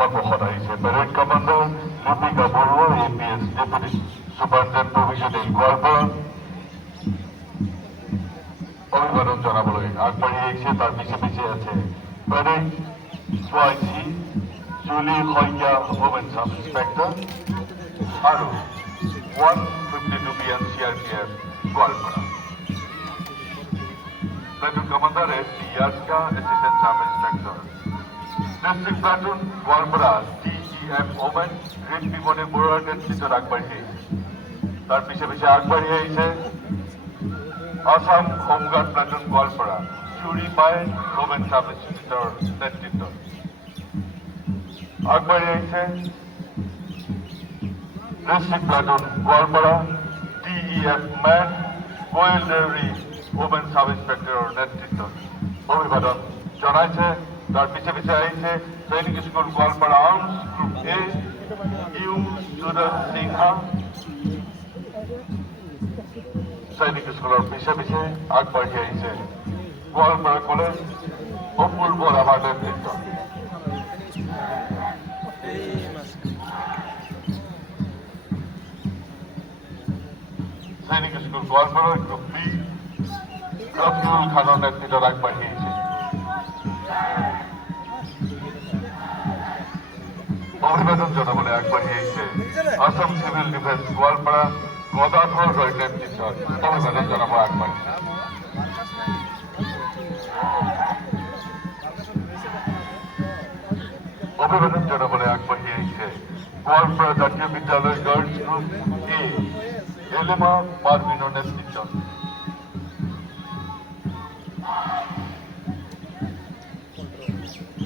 সন্মুখত আহিছে parade commander Lipika Baruah APS deputy superintendent provisional Goalpara অভিবাদন জনাবলৈ আগবাঢ়ি আহিছে। তাৰ পিছে পিছে আছে parade YC Juli Saikia women sub inspector আৰু 152 BN CRPF Goalpara. Platoon Commander S.T. Yaska, Assistant Sub Inspector. District Platoon Goalpara DEF Omen Great Pimone Board and Sitor Akbari. তার পিছে পিছে আগবাড়ি আইছে আসাম হোমগার্ড প্লাটুন গোয়ালপাড়া চুরি পায় ওমেন সাব ইন্সপেক্টর নেতৃত্ব আগবাড়ি আইছে district platoon Goalpara DEF man Koel Deori women sub inspector নেতৃত্ব অভিবাদন জানাইছে। তার পিছে পিছে আইছে সৈনিক school Goalpara arms group A ইউ সুদর সিংহা সৈনিক স্কুলের পিছে পিছে আগবাড়ি আইছে গোয়ালপাড়া কলেজ অপূর্ব রাভা নেতৃত্ব। সৈনিক school Goalpara group B Rafiul খানের নেতৃত্ব আগবাড়ি আইছে। অভিবাদন জানাবলে আগবাড়ি আইছে আসাম সিভিল ডিফেন্স গোয়ালপাড়া গদাধর রয় নেতৃত্ব অভিবাদন জানাবো আগবাড়ি। অভিবাদন জানাবলে আগবাড়ি আইছে গোয়ালপাড়া জাতীয় বিদ্যালয় গার্লস গ্রুপ A এলেমা পারভিনের নেতৃত্ব।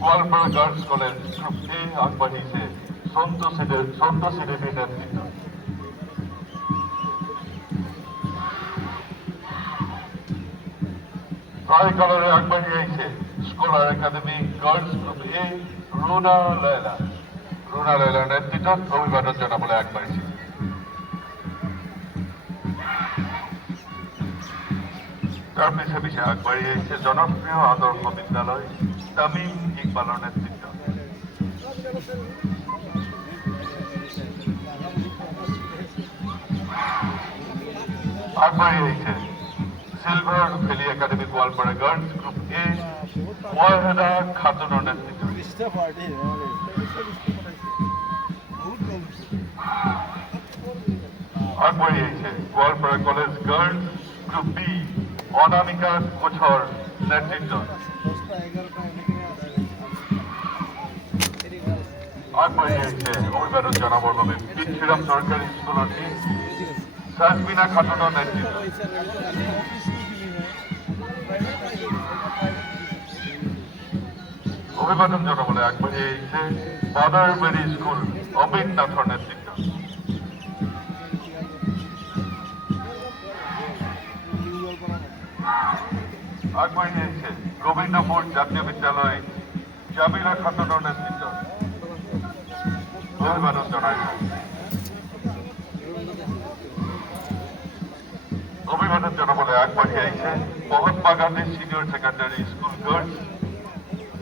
Goalpara girls college group A আগবাড়িছে সন্তোষী দেবীর নেতৃত্ব। ট্রাই কালারে আগবাড়ি আইছে scholar academy girls group A Runa Lela নেতৃত্ব অভিবাদন জানাবলে আগবাড়িছে। তার পিছে পিছে আগবাড়ি আইছে জনপ্রিয় আদর্শ বিদ্যালয় তামিম ইকবালের নেতৃত্ব। আগবাড়ি আইছে silver valley academy Goalpara girls group A Waheeda খাতুনের নেতৃত্ব। আগবাড়ি আইছে Goalpara college girls group B অনামিকা কোছর নেতৃত্ব। আগবাড়ি আইছে অভিবাদন জানাবার বাবে বিশ্বরাম সরকারি স্কুলের সাজমিনা খাতুনের নেতৃত্ব। অভিবাদন জানাবলে আগবাড়ি আইছে বাদারবাড়ি স্কুল অমিত নাথর নেতৃত্ব। আগবাড়ি আইছে গোবিন্দপুর জাতীয় বিদ্যালয় জামিলা খাতুনের নেতৃত্ব। অভিবাদন জানাই। অভিবাদন জানাবলে আগবাড়ি আইছে Mahatma Gandhi senior secondary school girls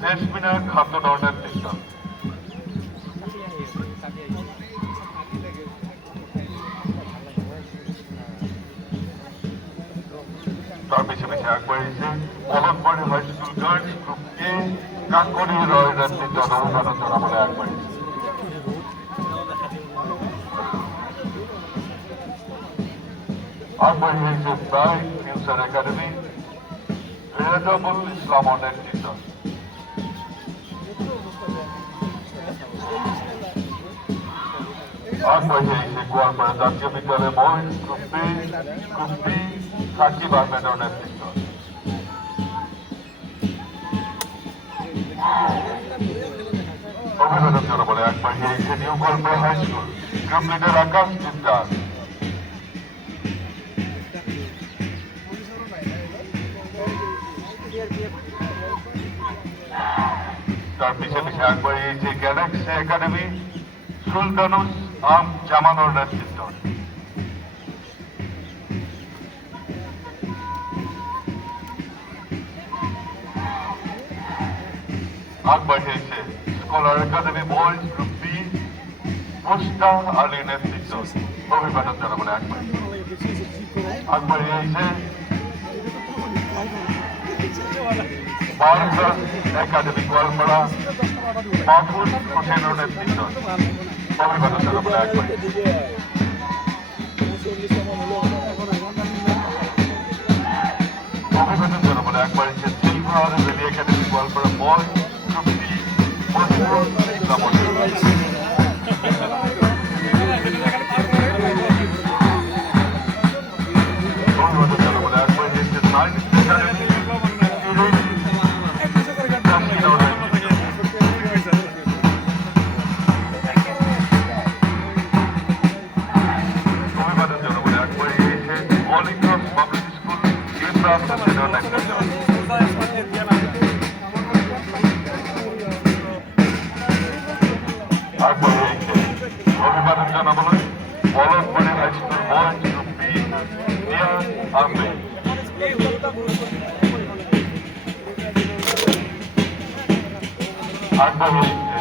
Jasmina খাতুনের নেতৃত্ব। তার পিছে পিছে আগবাড়িছে Palakbari high school girls group A Kakri Roy নেতৃত্ব অভিবাদন জানাবলে আগবাড়িছে। আগবাড়ি আইছে ব্রাইট ফিউচার একাডেমি রেজাবুল ইসলামের নেতৃত্ব। আগবাড়ি আইছে গোয়ালপাড়া জাতীয় বিদ্যালয় বয়েজ গ্রুপ B সাকিব আহমেদের নেতৃত্ব। অভিবাদন জানাবলে আগবাড়ি আইছে new Goalpara high school group leader Akash Jiddar. তার পিছে পিছে আগবাড়ি আইছে গ্যালাক্সি একাডেমি সুলতানুস আম জামানোর নেতৃত্ব। আগবাড়ি আইছে scholar academy boys group B Musta আলীর নেতৃত্ব অভিবাদন জানাবো আকবর এসে বারসাস একাডেমি গোয়ালপাড়া মাহফুজ হোসেনের নেতৃত্ব অভিবাদন জানাবো আকবর অভিবাদন জানাবো একবার এসে silver valley academy Goalpara boys group B Mashhur Islam অভিবাদন জানাবো Balakbari high school boys group B Niaz Ahmed আকবর